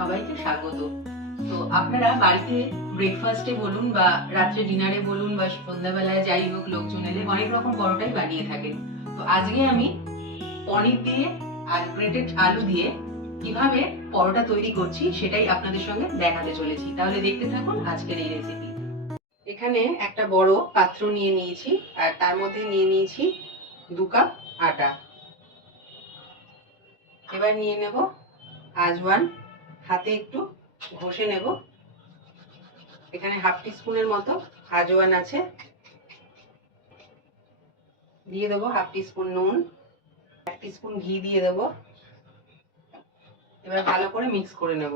সবাইকে স্বাগত। তো আপনারা বাড়িতে ব্রেকফাস্টে বলুন বা রাত্রে ডিনারে বলুন বা সন্ধ্যাবেলায় যাই হোক, লোকজন এলে অনেক রকম পরোটাই বানিয়ে থাকেন। তো আজকে আমি পনির দিয়ে আর গ্রেটেড আলু দিয়ে কীভাবে পরোটা তৈরি করছি সেটাই আপনাদের সঙ্গে দেখাতে চলেছি। তাহলে দেখতে থাকুন আজকের এই রেসিপি এখানে একটা বড় পাত্র নিয়ে নিয়েছি আর তার মধ্যে নিয়ে নিয়েছি দু কাপ আটা। এবার নিয়ে নেব আজওয়ান হাতে একটু ঘষে নেব। এখানে হাফ টিস্পুনের মতো আজওয়ান আছে। দিয়ে দেবো হাফ টিস্পুন নুন। এক টিস্পুন ঘি দিয়ে দেবো। এবার ভালো করে মিক্স করে নেব।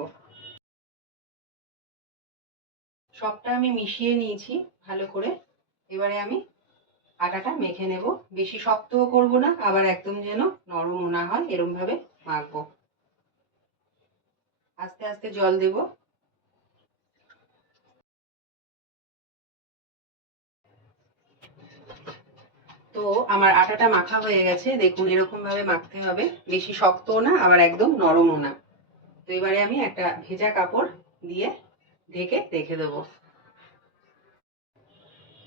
সবটা আমি মিশিয়ে নিয়েছি ভালো করে। এবারে আমি আটাটা মেখে নেব। বেশি শক্তও করব না, আবার একদম যেন নরম না হয় এরম ভাবে মাখবো। আস্তে আস্তে জল দেব। তো আমার আটাটা মাখা হয়ে গেছে। দেখুন, এরকম ভাবে মাখতে হবে। বেশি শক্তও না, আবার একদম নরমও না। তো এবারে আমি একটা ভেজা কাপড় দিয়ে ঢেকে রেখে দেবো।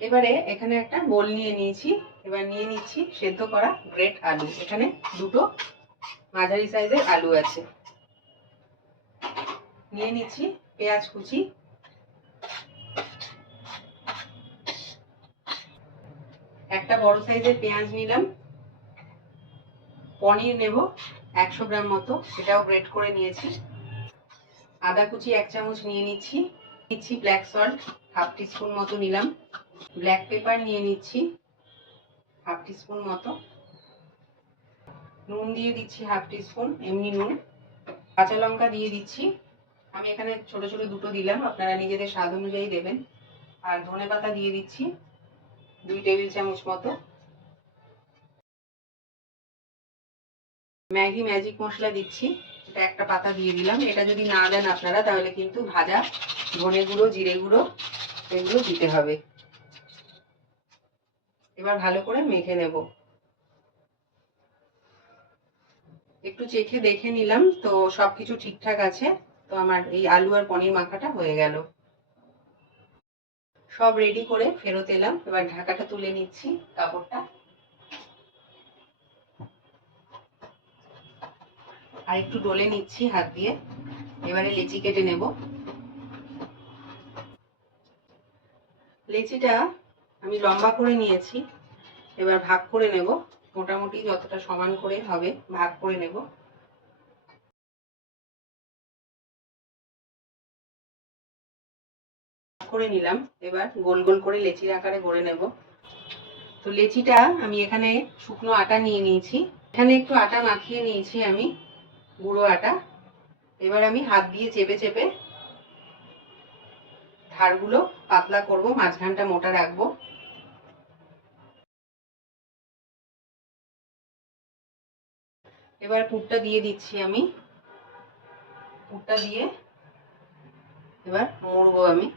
এবারে এখানে একটা বোল নিয়ে নিয়েছি। এবার নিয়ে নিচ্ছি সেদ্ধ করা গ্রেট আলু। এখানে দুটো মাঝারি সাইজের আলু আছে। নিয়ে নিচ্ছি, পেঁয়াজ কুচি। একটা বড় সাইজের পেঁয়াজ নিলাম। পনির নেব একশো গ্রাম মতো, সেটাও গ্রেট করে নিয়েছি। আদা কুচি এক চামচ নিয়ে নিচ্ছি নিচ্ছি ব্ল্যাক সল্ট হাফ টিস্পুন মতো নিলাম। ব্ল্যাক পেপার নিয়ে নিচ্ছি হাফ টিস্পুন মতো। নুন দিয়ে দিচ্ছি হাফ টিস্পুন এমনি নুন। কাঁচা লঙ্কা দিয়ে দিচ্ছি। আমি এখানে ছোট ছোট দুটো দিলাম, আপনারা নিজেদের স্বাদ অনুযায়ী দেবেন। আর ধনে পাতা দিয়ে দিচ্ছি, দুই টেবিল চামচ মতো। ম্যাগি ম্যাজিক মশলা দিচ্ছি, এটা একটা পাতা দিয়ে দিলাম। এটা যদি না দেন আপনারা, তাহলে কিন্তু ভাজা, ধনে গুঁড়ো, জিরে গুঁড়ো, এগুলো দিতে হবে। এবার ভালো করে মেখে নেব। একটু চেখে দেখে নিলাম, তো সবকিছু ঠিকঠাক আছে। তো আমার এই আলু আর পনির মাখাটা হয়ে গেল। সব রেডি করে ফেরত এলাম। এবার ঢাকাটা তুলে নিচ্ছি কাপড়টা। আর একটু ডলে নিচ্ছি হাত দিয়ে। এবারে লেচি কেটে নেব। লেচিটা আমি লম্বা করে নিয়েছি। এবার ভাগ করে নেব। মোটামুটি যতটা সমান করে হবে ভাগ করে নেব। করে নিলাম। এবার গোল গোল করে লেচির আকারে গড়ে নেব। তো লেচিটা আমি এখানে শুকনো আটা নিয়ে নিয়েছি। এখানে একটু আটা মাখিয়ে নিয়েছি আমি, গুঁড়ো আটা। এবার আমি হাত দিয়ে চেপে চেপে ধারগুলো পাতলা করব, মাঝখানটা মোটা রাখব। এবার পুরটা দিয়ে দিচ্ছি আমি। পুরটা দিয়ে এবার মুড়বো আমি।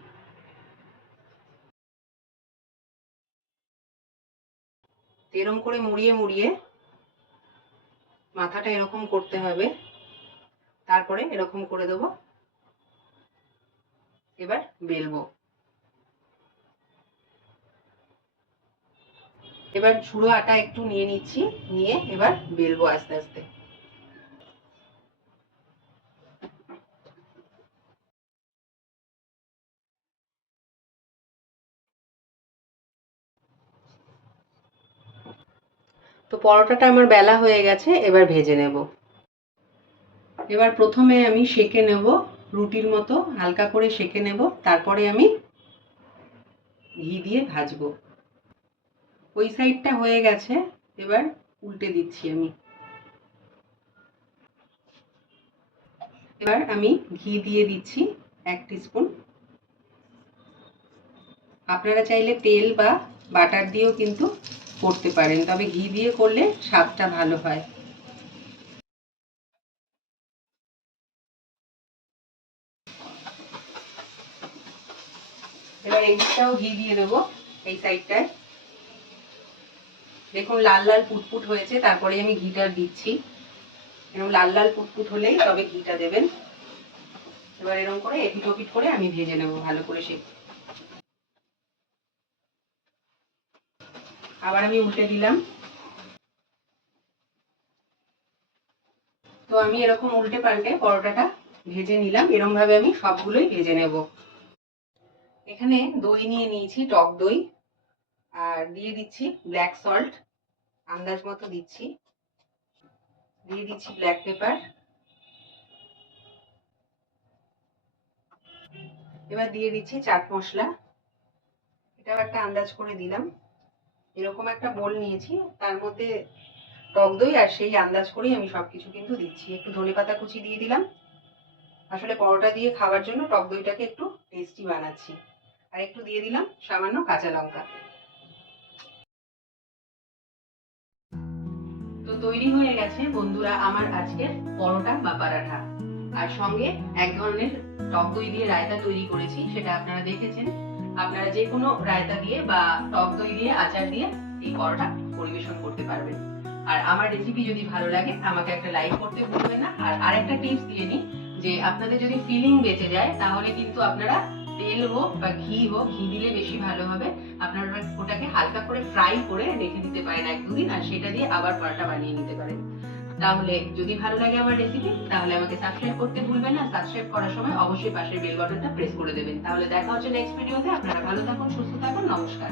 এরম করে মুড়িয়ে মুড়িয়ে মাথাটা এরকম করতে হবে। তারপরে এরকম করে দেবো। এবার বেলবো। এবার ঝুড়ো আটা একটু নিয়ে নিচ্ছি, নিয়ে এবার বেলবো আস্তে আস্তে। তো পরোটাটা আমার বেলা হয়ে গেছে, এবার ভেজে নেব। এবার প্রথমে আমি সেকে নেব, রুটির মতো হালকা করে সেকে নেব, তারপরে আমি ঘি দিয়ে ভাজবো। ওই সাইডটা হয়ে গেছে, এবার উল্টে দিচ্ছি আমি। এবার আমি ঘি দিয়ে দিচ্ছি এক স্পুন আপনারা চাইলে তেল বা বাটার দিয়েও কিন্তু করতে পারেন। তবে ঘি দিয়ে করলে স্বাদটা ভালো হয়। এবার এই ঘি দিয়ে দেবো এই সাইডটায়। দেখুন, লাল লাল পুটপুট হয়েছে, তারপরে আমি ঘিটা দিচ্ছি। এরকম লাল লাল পুটপুট হলেই তবে ঘিটা দেবেন। এবার এরকম করে এপিট ওপিট করে আমি ভেজে নেব ভালো করে সে আবার আমি উল্টে দিলাম। তো আমি এরকম উল্টে পাল্টে পরোটাটা ভেজে নিলাম। এরকম ভাবে আমি সবগুলোই ভেজে নেব। এখানে দই নিয়ে নিয়েছি, টক দই। আর দিয়ে দিচ্ছি ব্ল্যাক সল্ট আন্দাজ মতো দিচ্ছি। দিয়ে দিচ্ছি ব্ল্যাক পেপার এবার দিয়ে দিচ্ছি চাট মশলা। এটাও একটা আন্দাজ করে দিলাম। এরকম একটা বোল নিয়েছি, তার মধ্যে টক দই আর সেই আন্দাজ করেই আমি সবকিছু কিন্তু দিচ্ছি। একটু ধনে পাতা কুচি দিয়ে দিলাম। আসলে পরোটা দিয়ে খাওয়ার জন্য টক দইটাকে একটু টেস্টি বানাচ্ছি। আর একটু দিয়ে দিলাম সামান্য কাঁচা লঙ্কা। তো তৈরি হয়ে গেছে বন্ধুরা আমার আজকের পরোটা বা পরাঠা। আর সঙ্গে এক ধরনের টক দই দিয়ে রায়তা তৈরি করেছি, সেটা আপনারা দেখেছেন। আপনারা যে কোনো রায়তা দিয়ে বা টক দই দিয়ে, আচার দিয়ে এই পরোটা পরিবেশন করতে পারবেন। আর আমার রেসিপি যদি ভালো লাগে, আমাকে একটা লাইক করতে ভুলবেন না। আর আরেকটা টিপস দিয়ে নিই যে, আপনাদের যদি ফিলিং বেঁচে যায়, তাহলে কিন্তু আপনারা তেল হোক বা ঘি হোক, ঘি দিলে বেশি ভালো হবে। আপনারা ওটাকে হালকা করে ফ্রাই করে রেখে দিতে পারেন এক দুদিন, আর সেটা দিয়ে আবার পরোটা বানিয়ে নিতে পারেন। তাহলে যদি ভালো লাগে আমার রেসিপি তাহলে আমাকে সাবস্ক্রাইব করতে ভুলবেন না। সাবস্ক্রাইব করার সময় অবশ্যই পাশের বেল বাটনটা প্রেস করে দেবেন। তাহলে দেখা হচ্ছে নেক্সট ভিডিওতে আপনারা ভালো থাকুন, সুস্থ থাকুন, নমস্কার।